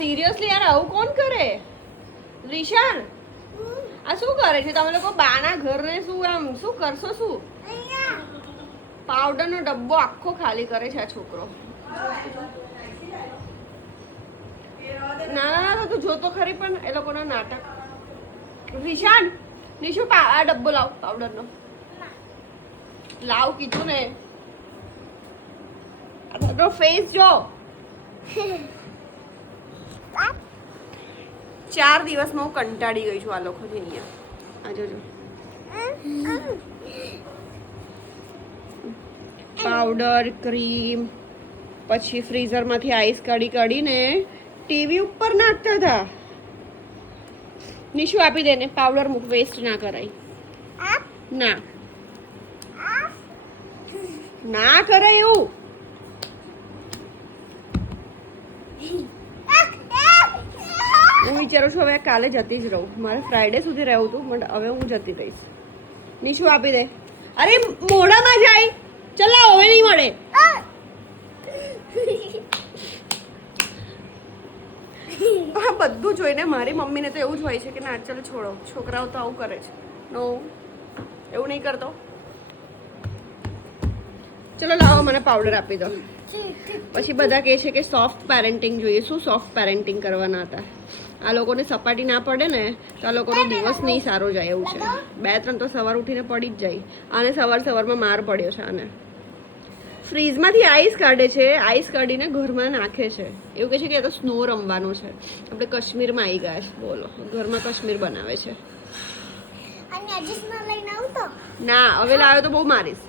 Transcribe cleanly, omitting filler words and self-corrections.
Seriously યાર આવું કોણ કરે? રિશાન આ શું કરે છે તમે લોકો? બાના ઘરને શું આમ શું કરશો? શું પાવડર નો ડબ્બો આખો ખાલી કરે છે આ છોકરો. ના ના તું જોતો ખરી પણ એ લોકોના નાટક. રિશાન નિશુ આ ડબ્બો લાવ પાવડર નો લાવ કીધું ને. આ ફેસ જો 4 દિવસમાં હું કંટાળી ગઈ છું આ લોકોથી અહીંયા. આ જોજો પાવડર ક્રીમ પછી ફ્રીઝરમાંથી આઈસ કાઢીને ટીવી ઉપર નાખતા હતા. નિશુ આપી દે ને પાવડર મૂક વેસ્ટ ના કરાય. ના ના કરાય એવું. હું વિચારું છું હવે કાલે જતી જ રહું. મારે ફ્રાઈડે સુધી રહેવું હતું બટ હવે હું જતી રહીશ. નિશુ આપી દે. અરે મોઢામાં જાય. ચલાવ હવે નહીં મળે. આ બધું જોઈને મારી મમ્મીને તો એવું જ હોય છે કે ના ચાલો છોડો, છોકરાઓ તો આવું કરે છે. નો એવું નહીં કરતો. ચલો લાવો મને પાવડર આપી દો. પછી બધા કહે છે કે સોફ્ટ પેરેન્ટિંગ જોઈએ. શું સોફ્ટ પેરેન્ટિંગ કરવાના હતા? આ લોકોને સપાટી ના પડે ને તો આ લોકોનો દિવસ નહીં સારો જાય એવું છે. 2-3 તો સવાર ઉઠીને પડી જ જાય. આને સવારમાં માર પડ્યો છે. આને ફ્રીઝમાંથી આઈસ કાઢે છે. આઈસ કાઢીને ઘરમાં નાખે છે. એવું કહે છે કે એ તો સ્નો રમવાનું છે. આપણે કાશ્મીરમાં આવી ગયા છે. બોલો ઘરમાં કાશ્મીર બનાવે છે. ના હવે લાવ્યો તો બહુ મારીશ.